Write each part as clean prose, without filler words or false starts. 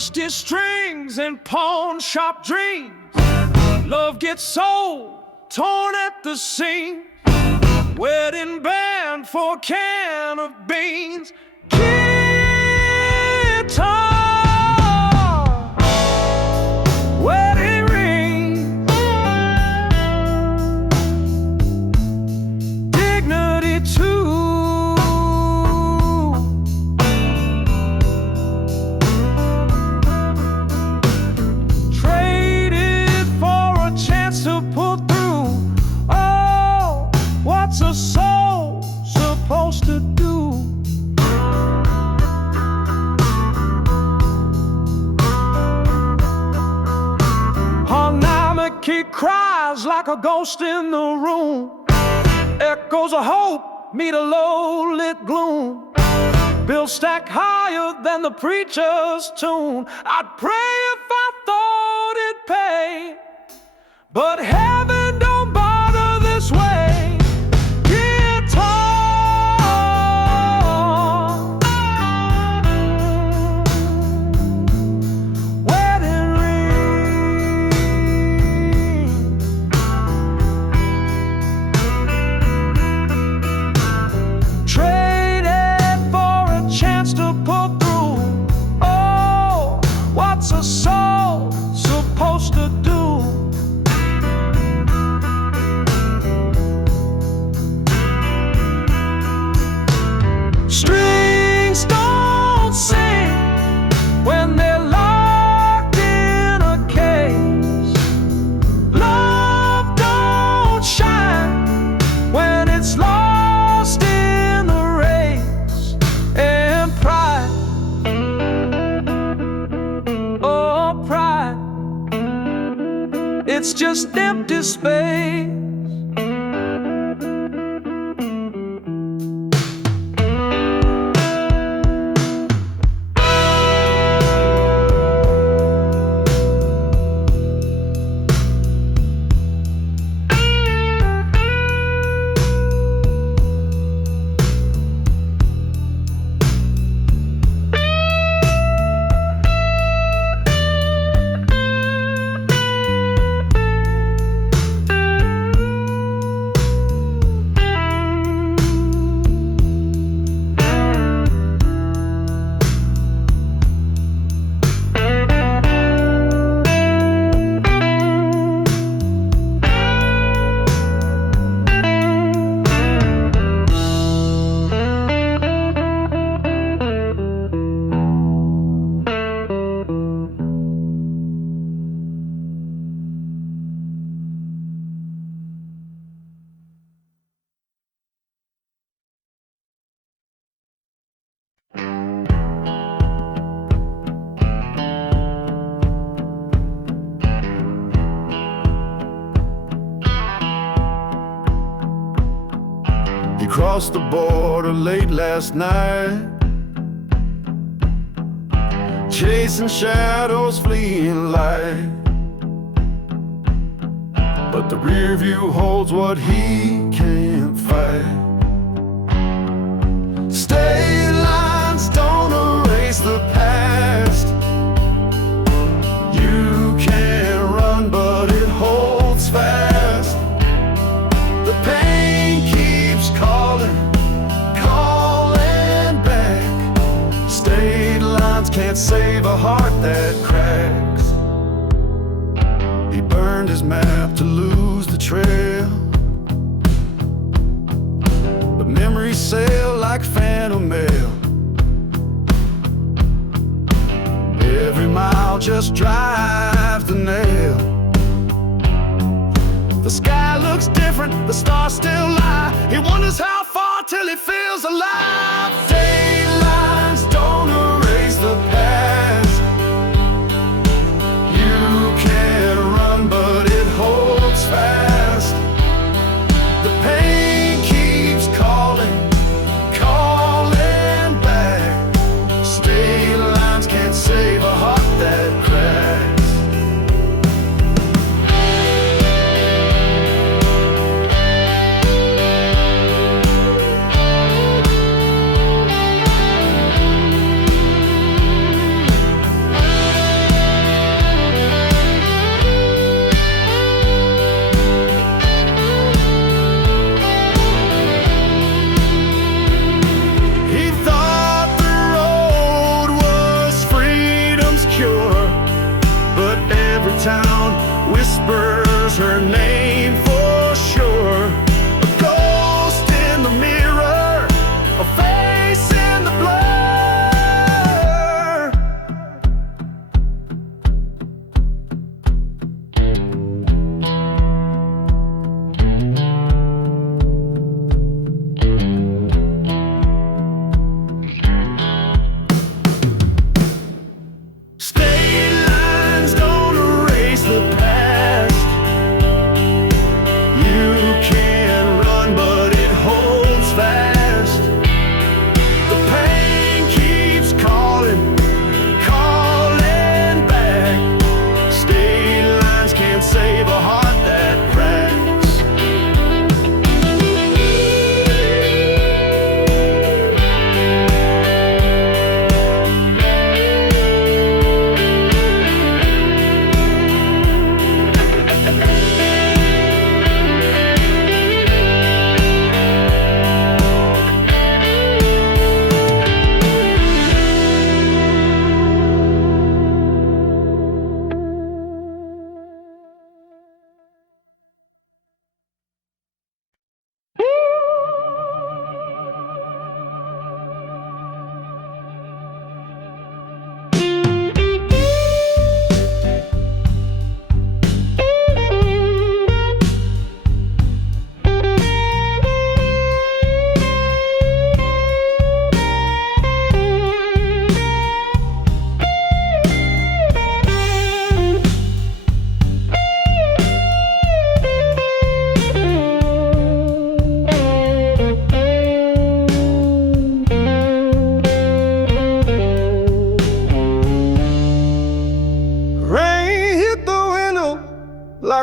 Rusty strings and pawn shop dreams. Love gets sold, torn at the seams. Wedding band for a can of beans. Guitar, wedding ring, dignity too. Traded for a chance to pull through. Oh, what's a soul supposed to do? He cries like a ghost in the room. Echoes of hope meet a low-lit gloom. Bills stack higher than the preacher's tune. I'd pray if I thought it'd pay, but heaven don't bother this way. Guitar, wedding ring, traded for a chance to pull through. Oh, what's a soul supposed to do? Strings don't sing when they're locked in a case. Love don't shine when it's lost in the race. And pride, oh pride, it's just empty space. He crossed the border late last night, chasing shadows, fleeing light. But the rear view holds what he can't fight. State lines don't erase the past. You can't run, but it holds fast. The pain keeps calling, calling back. State lines can't save a heart that cracks. He burned his map to lose the trail, but memories sail like phantom mail. Every mile just drives the nail. The sky looks different, the stars still lie. He wonders how far till he feels alive. State lines don't erase the past. You can't run, but it holds fast. The pain keeps calling, calling back. State lines can't save a heart that cracks.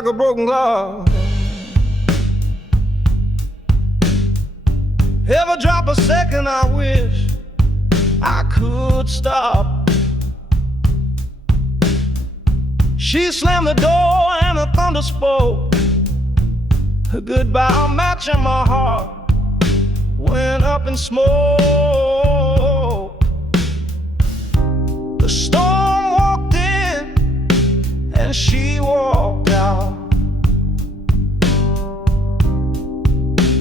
a broken glass. Every drop a second I wish I could stop. She slammed the door and the thunder spoke a goodbye, matching my heart went up in smoke. The storm walked in and she walked out,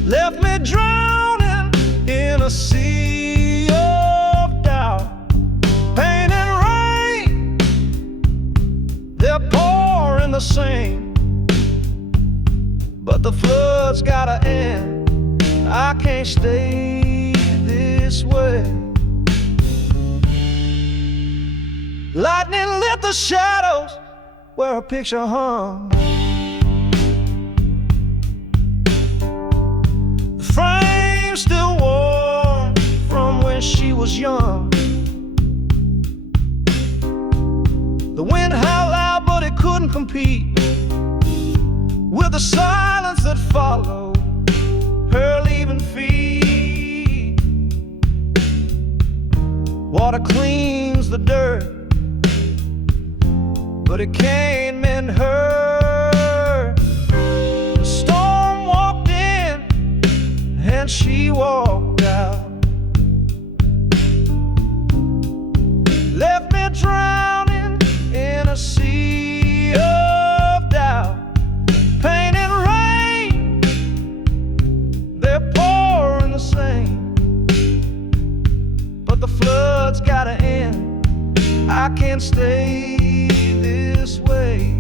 left me drowning in a sea of doubt. Pain and rain, they're pouring the same, but the flood's gotta end. I can't stay this way. Lightning lit the shadows where a picture hung. The frame still warm from when she was young. The wind howled loud, but it couldn't compete with the silence that followed her leaving feet. Water cleans the dirt, but it can't mend her. The storm walked in and she walked out, left me drowning in a sea of doubt. Pain and rain, they're pouring the same, but the flood's gotta end. I can't stay this way.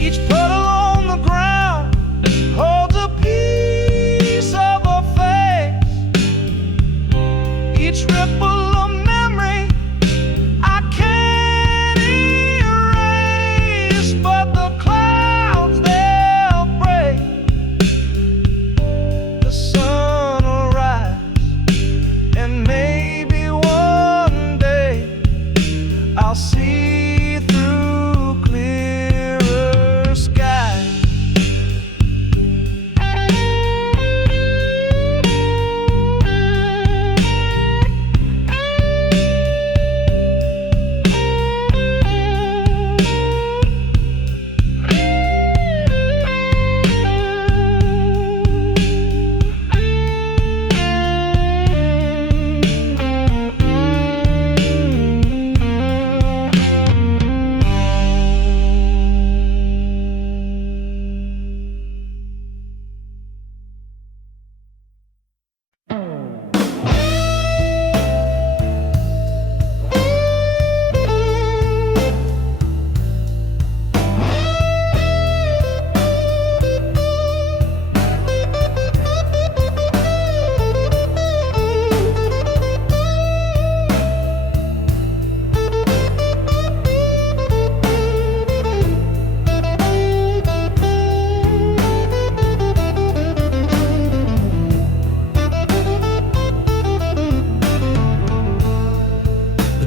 Each puddle on the ground holds a piece of her face. Each ripple of memory I can't erase, but the clouds, they'll break. The sun will rise, and maybe one day I'll see through clearer skies.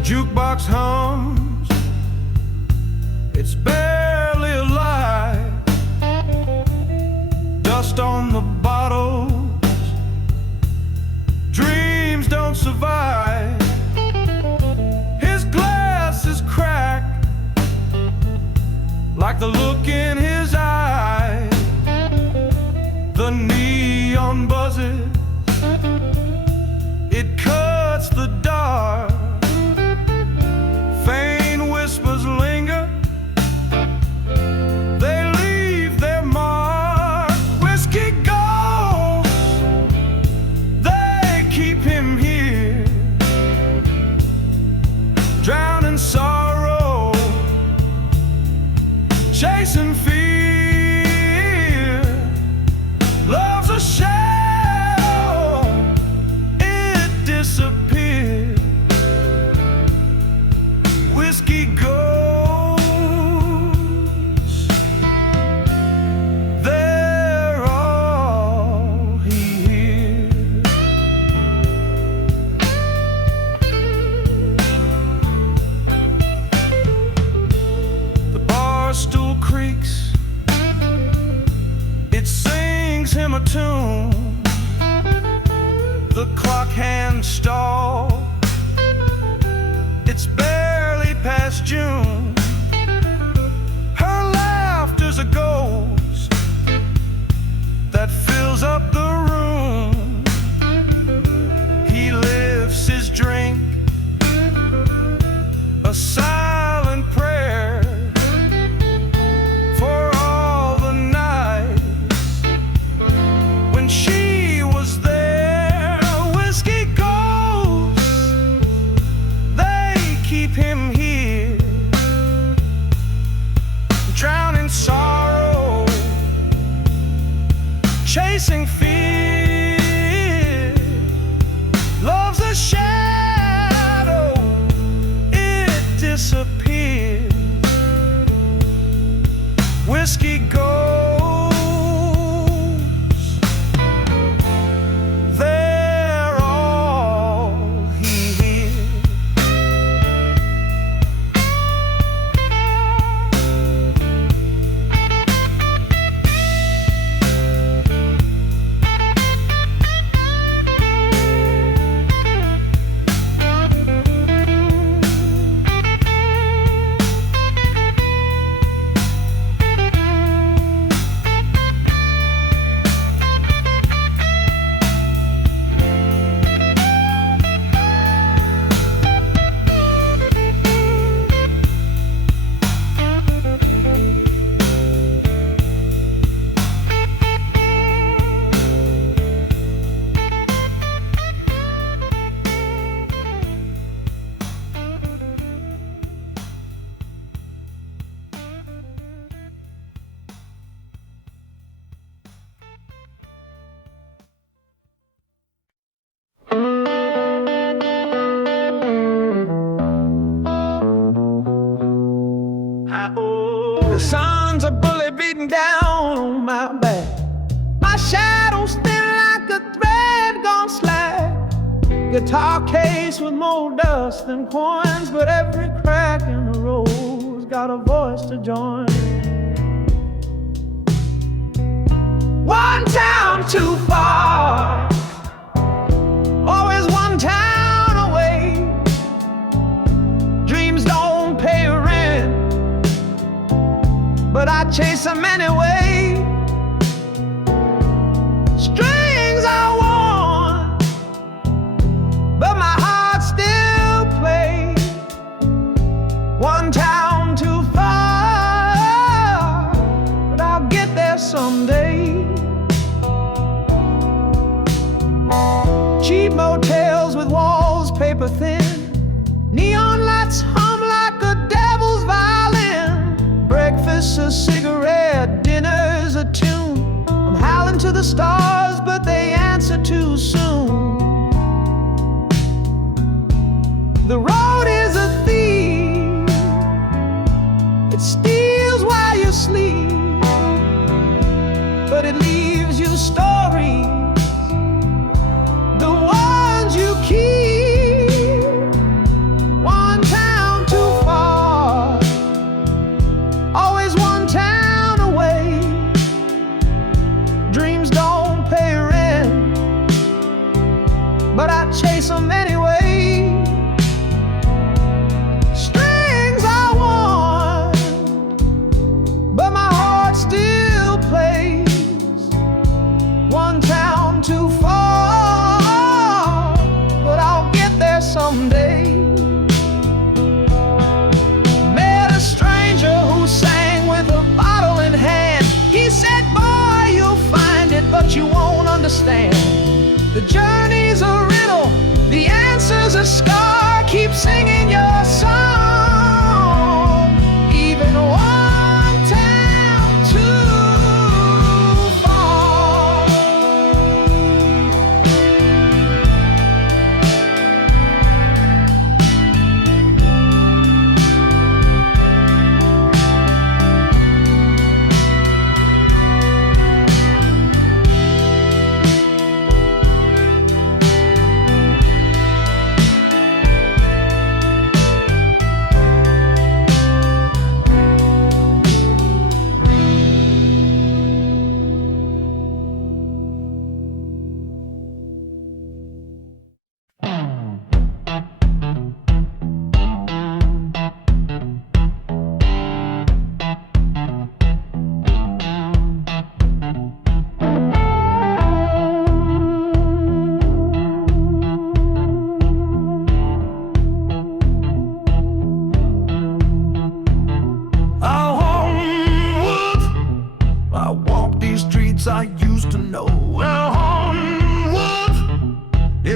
Jukebox hums, it's barely alive. Dust on the bottles, dreams don't survive. His glass is cracked, like the look in his eye. The neon buzzes, it cuts the dark. Faint whispers linger, they leave their mark. Whiskey ghosts, they keep him here, drowning sorrow, chasing fear. the clock hand stall. It's barely past June. Her laughter's a ghost that fills up the room. He lifts his drink, a silent prayer for all the nights when she was there. Whiskey ghosts, they keep him here, drowning sorrow, chasing fear. Love's a shadow, it disappears. Whiskey ghosts, they're all he hears. The sun's a bullet beating down on my back. My shadow's thin like a thread gone slack. Guitar case with more dust than coins, but every crack in the road's got a voice to join. One town too far, always one town away. Dreams don't pay rent, but I chase them anyway. Strings are worn, but my heart still plays. One town too far, but I'll get there someday. Cheap motels with walls paper thin, neon lights hum like a devil's violin. Breakfast's a cigarette, dinner's a tune. I'm howling to the stars, but they answer too soon. The road is a thief, it steals while you sleep, but it leaves you stories, the ones you keep. One town too far, always one town away. Dreams don't pay rent, but I chase them anyway. Strings are worn, but my heart still plays. One town too far, but I'll get there someday. Met a stranger who sang with a bottle in hand. He said, boy, you'll find it, but you won't understand. The journey's a riddle, the answer's a scar. Keep singing your song, even one town too far.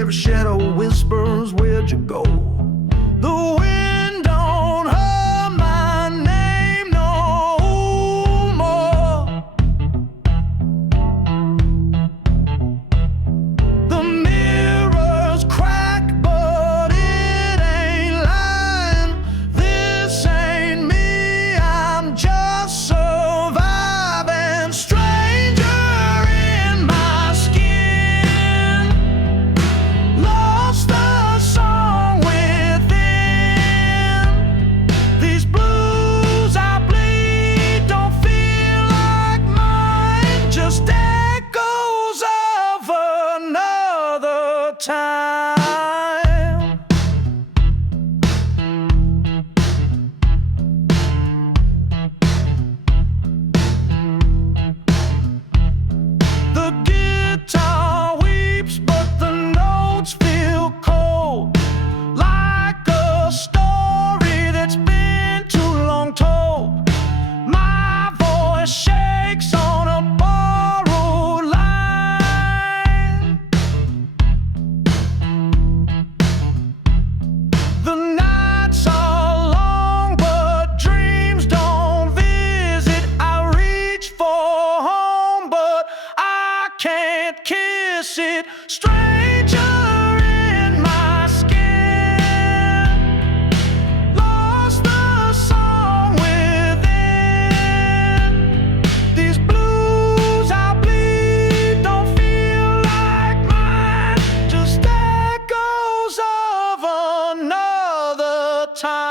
a shadow whispers, where'd you go? The wind don't hum my name no more. The mirrors crack, but it ain't lying. This ain't me, I'm just surviving. Stranger in my skin, lost the song within. These blues I bleed don't feel like mine, just echoes of another time. The guitar weeps, but the notes feel cold, like a story that's been too long told. My voice shakes on a borrowed line. The nights are long, but dreams don't visit. I reach for home, but I can't kiss it. Stranger in my skin, lost the song within. These blues I bleed don't feel like mine, just echoes of another time.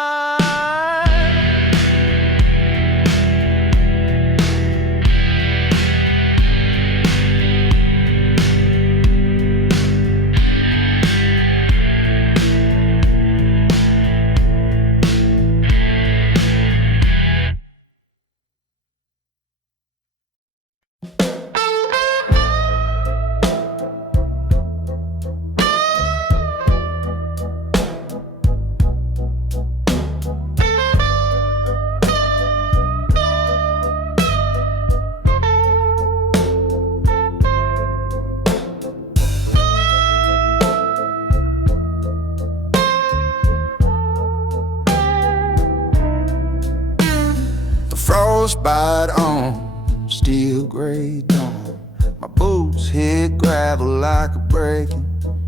Frostbite on steel gray dawn. My boots hit gravel like a breaking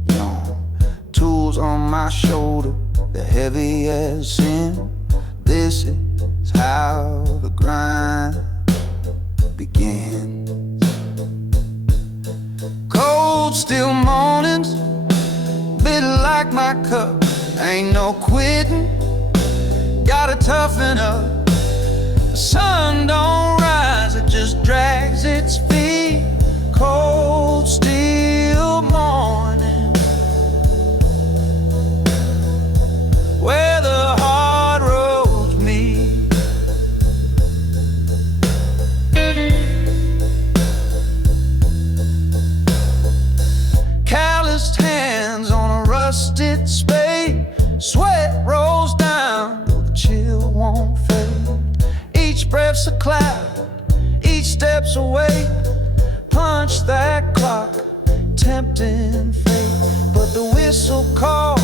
yawn. Tools on my shoulder, they're heavy as sin. This is how the grind begins. Cold still mornings, bitter like my cup. Ain't no quitting, gotta toughen up. The sun don't rise, it just drags its feet. Cold still morning, where the hard roads meet. Calloused hands on a rusted spade. Sweat rolls down, the chill won't fade. Each breath's a cloud, each step's a weight. Punch that clock, tempting fate. But the whistle calls,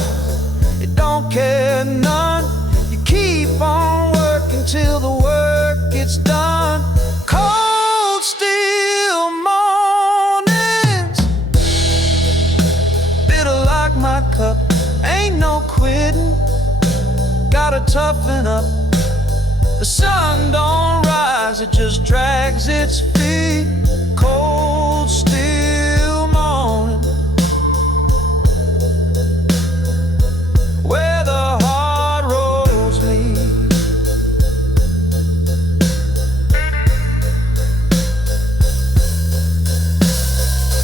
it don't care none. You keep on working till the work gets done. Cold steel mornings, bitter like my cup. Ain't no quitting, gotta toughen up. The sun don't rise, it just drags its feet. Cold still morning, where the hard roads lead.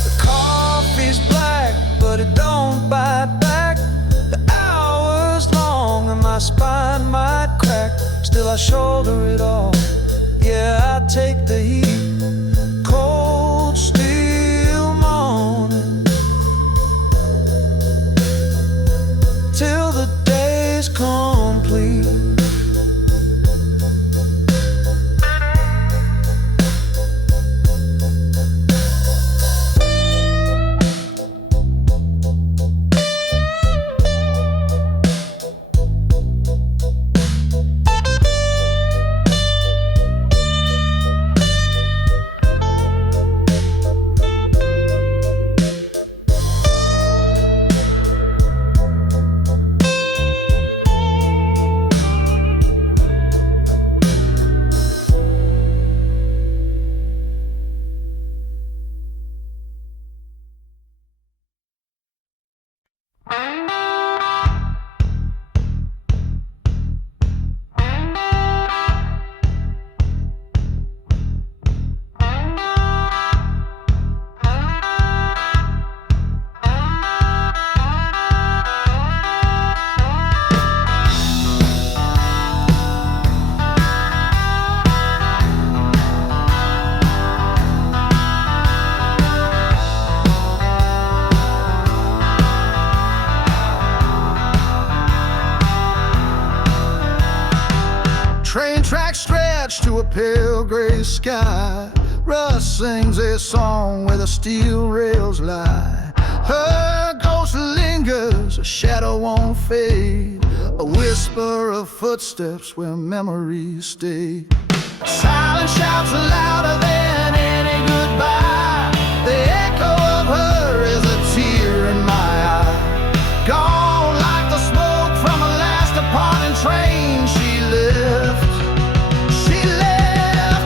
The coffee's black, but it don't bite back. The hour's long and my spine might crack. Still I shoulder it all, yeah, I take the heat. Cold steel morning, till the day's complete. stretched to a pale gray sky. Rust sings a song where the steel rails lie. Her ghost lingers, a shadow won't fade, a whisper of footsteps where memories stay. Silence shouts louder than any goodbye. The echo of her is a tear in my eye. Gone like the smoke from a last departing train. She left,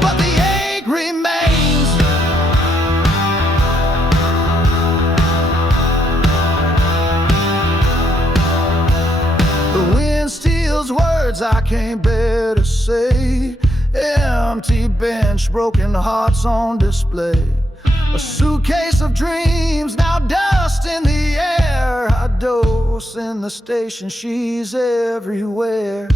but the ache remains. The wind steals words I can't bear to say. Empty bench, broken hearts on display. A suitcase of dreams, now dust in the air. A dose in the station, she's everywhere.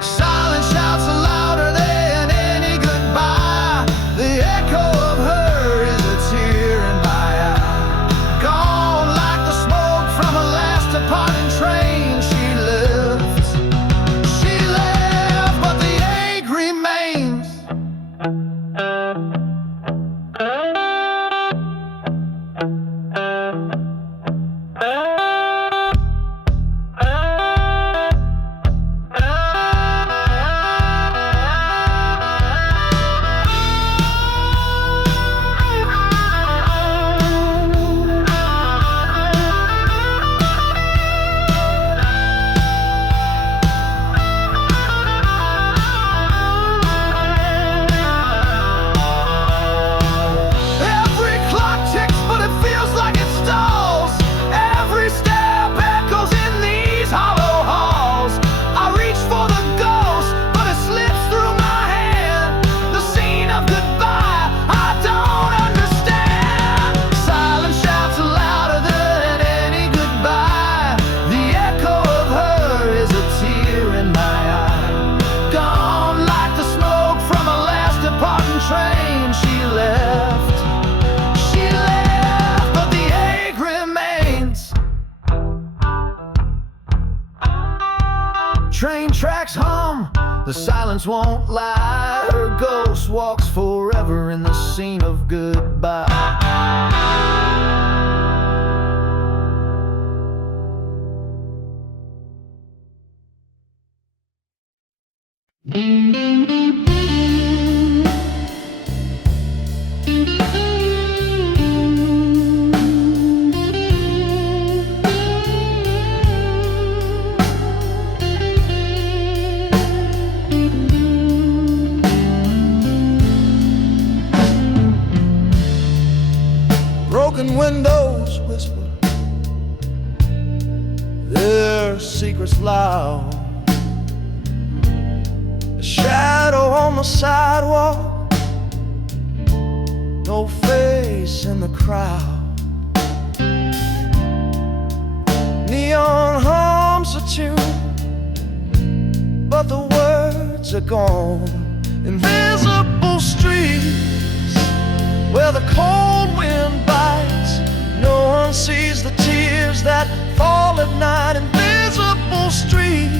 Silence shouts louder than any goodbye. The echo of her is a tear in my eye. Gone like the smoke from a last departing train. She left, but the ache remains. Train tracks hum, the silence won't lie. Her ghost walks forever in the scene of goodbye. Broken windows whisper their secrets loud. A shadow on the sidewalk, no face in the crowd. Neon hums a tune, but the words are gone. Invisible streets where the cold wind bites. No one sees the tears that fall at night. Invisible streets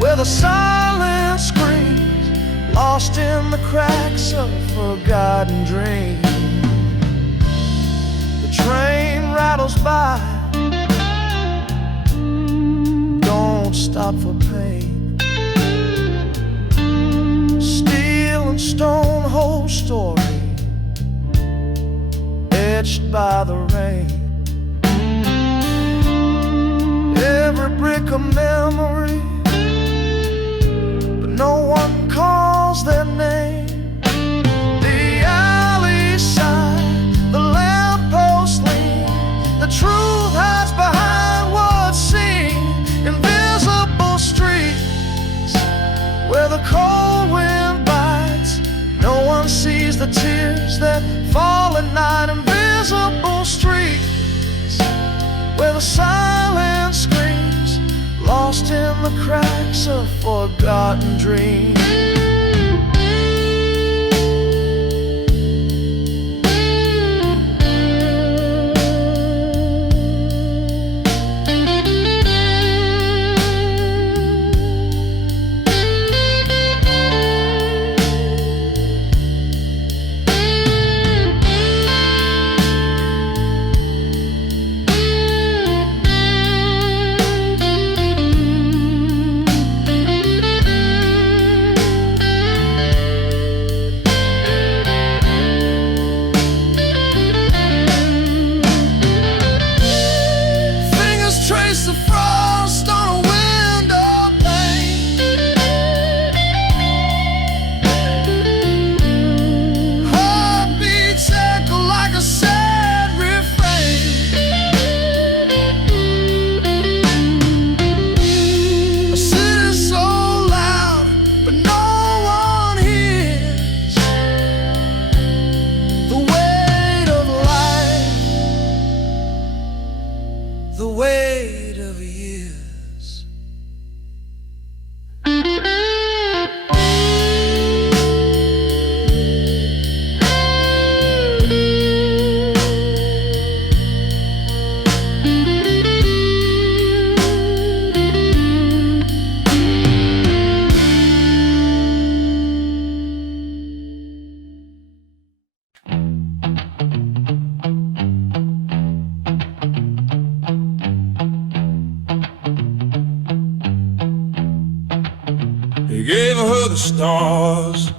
where the silence screams, lost in the cracks of forgotten dreams. The train rattles by, don't stop for pain. Steel and stone, whole story etched by the rain. Every brick a memory, but no one calls their name. The alley side, the lamppost lean, the truth hides behind what's seen. Invisible streets where the cold wind bites. No one sees the tears that fall at night. Invisible streets where the silence screams, lost in the cracks of forgotten dreams. the weight of years. He gave her the stars,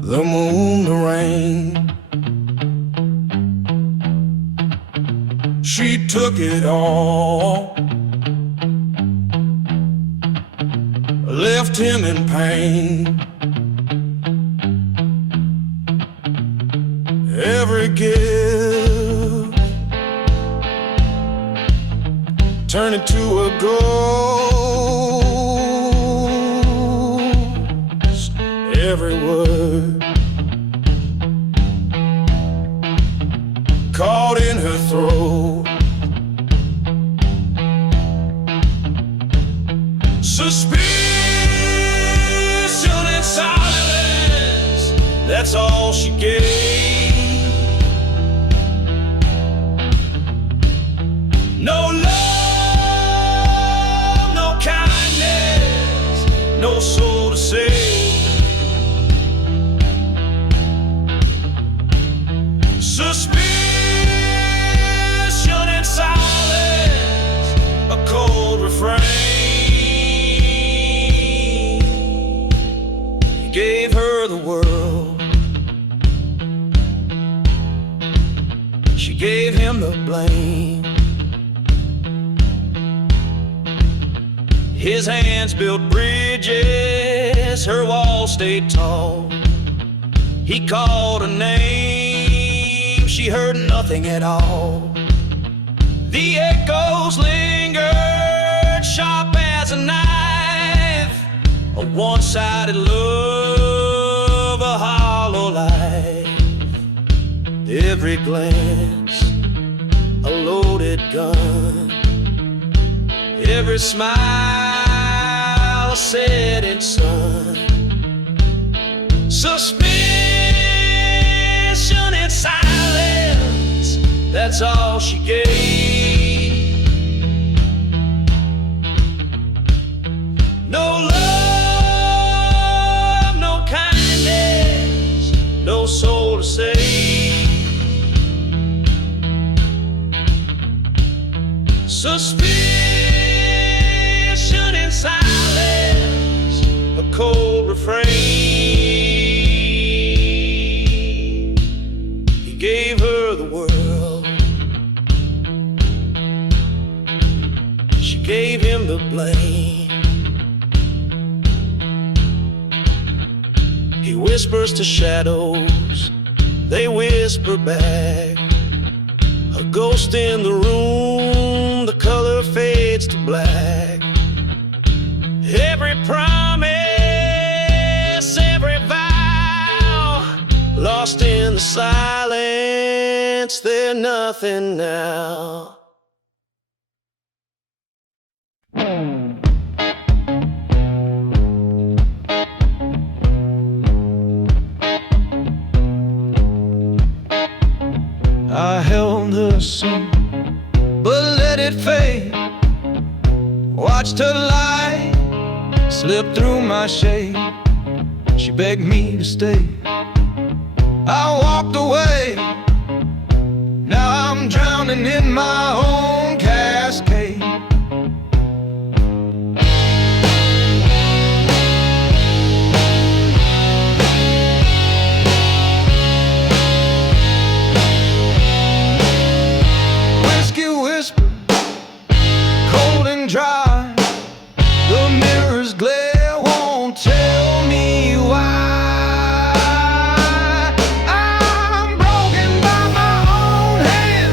the moon, the rain. She took it all, left him in pain. Every gift turned into a ghost. Every word caught in her throat. Suspicion and silence, that's all she gave. No love, no kindness, no soul to save. Suspicion and silence, a cold refrain. He gave her the world, she gave him the blame. His hands built bridges, her walls stayed tall. He called her name, she heard nothing at all. The echoes lingered, sharp as a knife. A one-sided love, a hollow life. Every glance, a loaded gun. Every smile, a setting sun. Suspicion and silence, that's all she gave. No love, no kindness, no soul to save. Suspicion and silence, a cold refrain. He gave her the world, she gave him the blame. He whispers to shadows, they whisper back. A ghost in the room, the color fades to black. Every promise, every vow, lost in the silence, they're nothing now. I held her soon, but let it fade. Watched her light slip through my shade. She begged me to stay, I walked away. Now I'm drowning in my own cascade. Whiskey whisper, cold and dry. The mirror's glare won't tell me why. I'm broken by my own hand.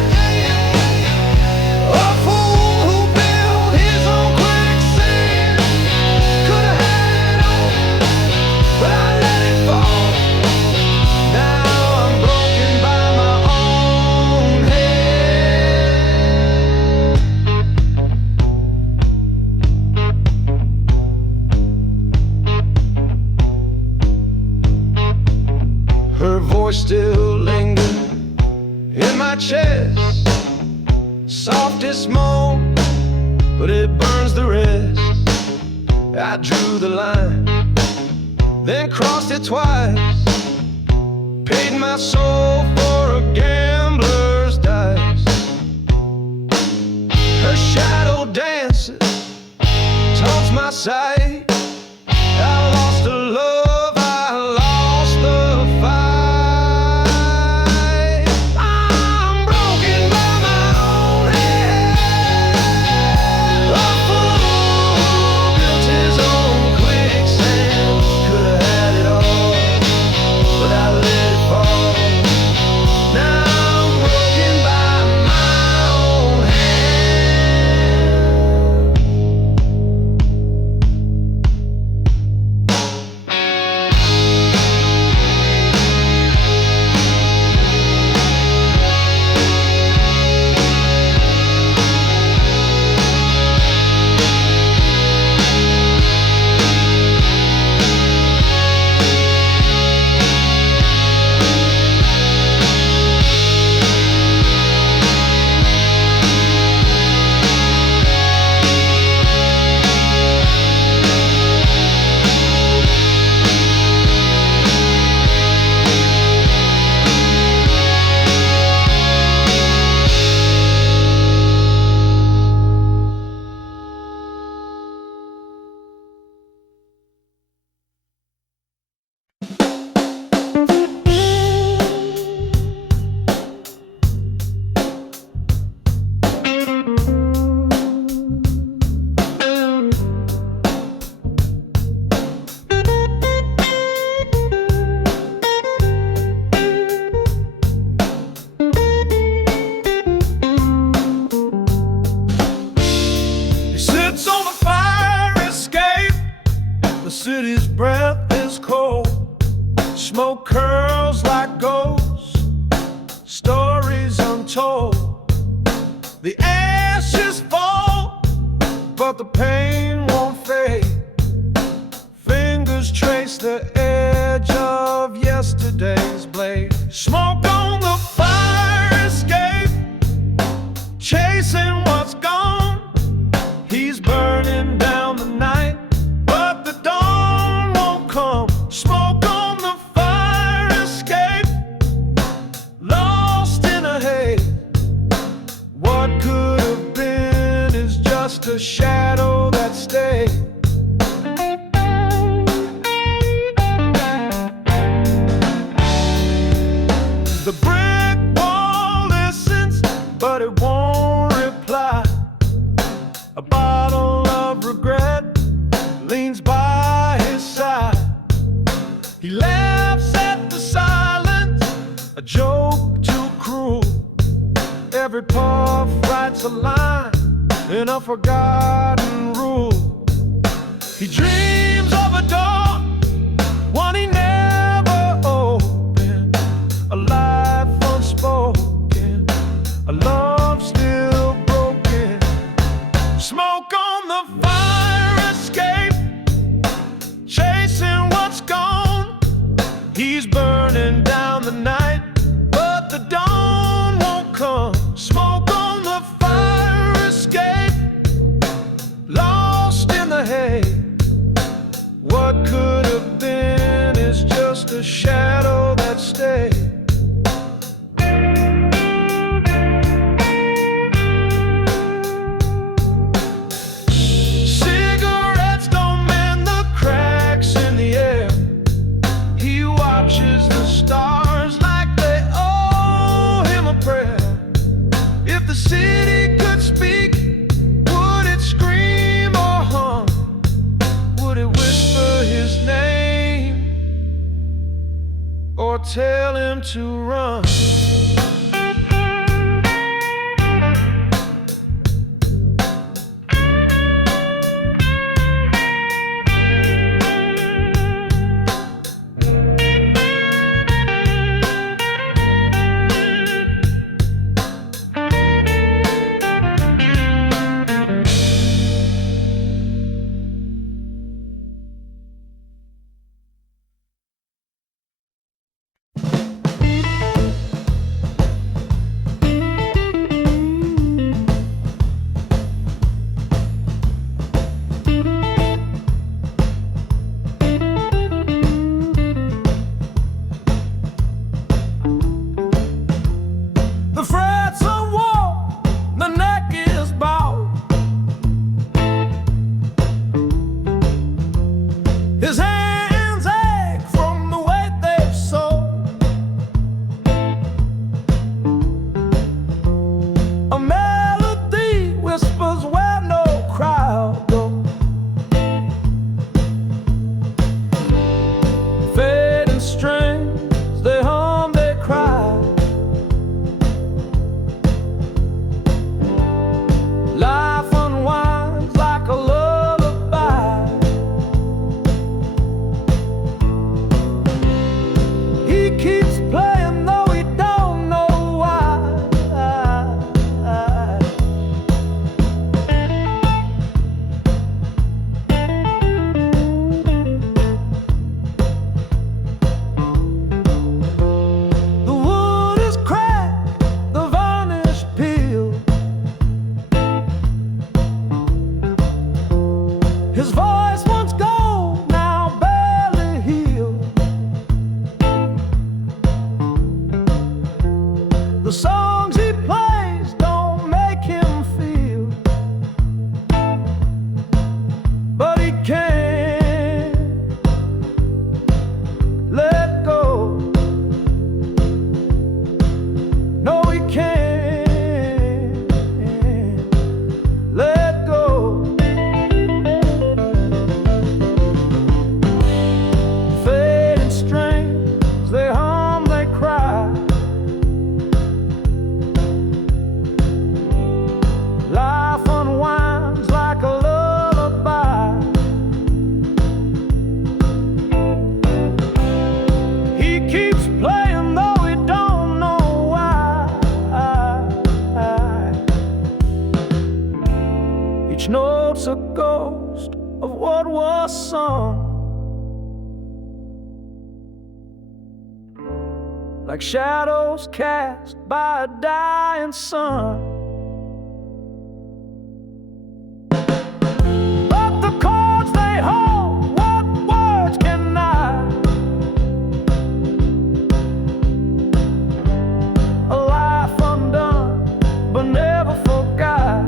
in my chest. Softest moan, but it burns the rest. I drew the line, then crossed it twice. Paid my soul for a gambler's dice. Her shadow dances, taunts my sight. I lost a love, I lost the fight. I'm broken by my own hand. A fool built his own quicksand. Could have had it all, but I let it fall. Now I'm broken by my own hand. He sits on the fire escape. The city's breath is cold. Smoke curls like ghosts, stories untold. The ashes fall, but the pain won't fade. Fingers trace the edge of yesterday's blade. Smoke on the fire escape, chasing what's gone. He's burning down the night, but the dawn won't come. Smoke on the fire escape, lost in a haze. What could have been is just a shadow that stays. The brick wall listens, but it won't reply. A bottle of regret leans by his side. He laughs at the silence, a joke too cruel. Every puff writes a line in a forgotten rule. He dreams of a door, one he never opened. A life unspoken, a love still broken. Smoke on the fire escape, chasing what's gone. He's burning down the night, but the dawn won't come. Smoke on the fire escape, lost in the hay. What could have been is just a shadow that stays. Cigarettes don't mend the cracks in the air. He watches the stars like they owe him a prayer. If the city could speak, would it scream or hum? Would it whisper his name or tell him to run? threats of war, the neck is bowed. His hands ache from the weight they've sown. A melody whispers where no crowd goes. Fading strings, they hum, they cry. Life unwinds like a lullaby. He keeps playing though he don't know why. The wood is cracked, the varnish peeled. His voice once gold, now barely healed. The songs he plays don't make him feel, but he can't let go. No, he can't let go. Fading strings, they hum, they cry. Life unwinds like a lullaby. He keeps playing though he don't know why. Each note's a ghost of what was sung, like shadows cast by a dying sun. But the chords they hold, what words can I? A life undone, but never forgot.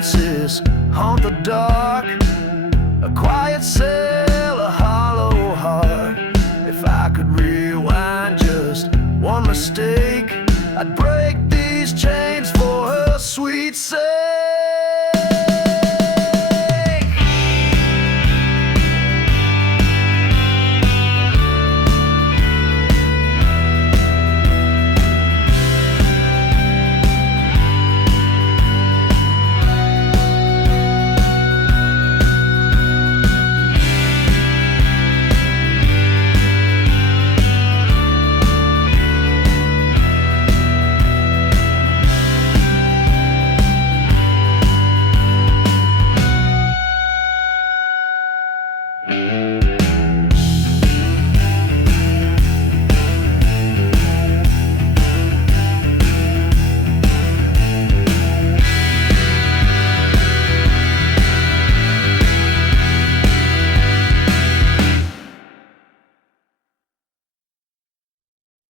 chances haunt the dark. A quiet cell, a hollow heart. If I could rewind just one mistake, I'd break